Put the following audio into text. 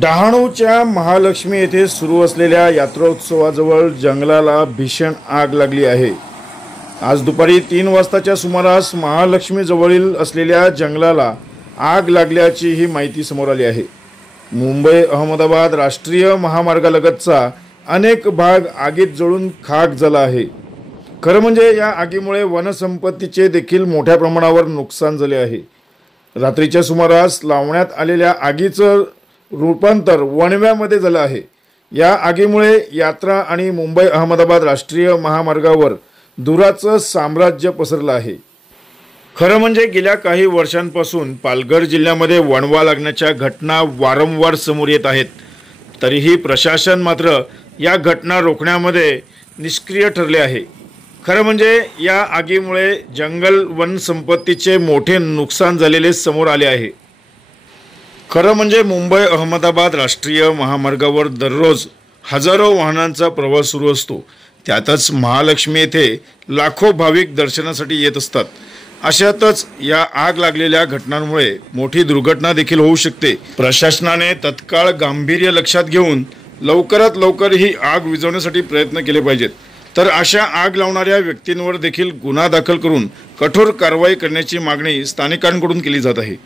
डहाणूच्या महालक्ष्मी येथे सुरू असलेल्या यात्रोत्सवाजवळ जंगलाला भीषण आग लागली आहे। आज दुपारी 3 वाजताच्या सुमारास महालक्ष्मीजवळील असलेल्या जंगलाला आग लागल्याची ही माहिती समोर आली आहे। मुंबई अहमदाबाद राष्ट्रीय महामार्गालगतचा अनेक भाग आगीत जळून खाक झाला आहे। खरं म्हणजे या आगीमुळे वनसंपत्तीचे देखील मोठ्या प्रमाणावर नुकसान झाले आहे। रात्रीच्या सुमारास लावण्यात आलेल्या आगीचं रूपांतर वणव्यामध्ये झालं आहे। या आगीमुळे यात्रा आणि मुंबई अहमदाबाद राष्ट्रीय महामार्गावर धुराचं साम्राज्य पसरलं आहे। खरं म्हणजे गेल्या काही वर्षांपासून पालघर जिल्ह्यामध्ये वणवा लागण्याच्या घटना वारंवार समोर येत आहेत। तरीही प्रशासन मात्र या घटना रोखण्यामध्ये निष्क्रिय ठरले आहे। खरं म्हणजे या आगीमुळे जंगल वन संपत्तीचे मोठे नुकसान झालेले समोर आले आहे। खरं म्हणजे मुंबई अहमदाबाद राष्ट्रीय महामार्गावर दररोज हजारो वाहनांचा प्रवास सुरू असतो। त्यातच महालक्ष्मी येथे लाखो भाविक दर्शनासाठी येत असतात। अशातच या आग लागलेल्या घटनांमुळे मोठी दुर्घटना देखील होऊ शकते। प्रशासनाने तत्काळ गांभीर्य लक्षात घेऊन लवकरात लवकर ही आग विझवण्यासाठी प्रयत्न केले पाहिजेत। तर अशा आग लावणाऱ्या व्यक्तींवर देखील गुन्हा दाखल करून कठोर कारवाई करण्याची मागणी स्थानिकांकडून केली जात आहे।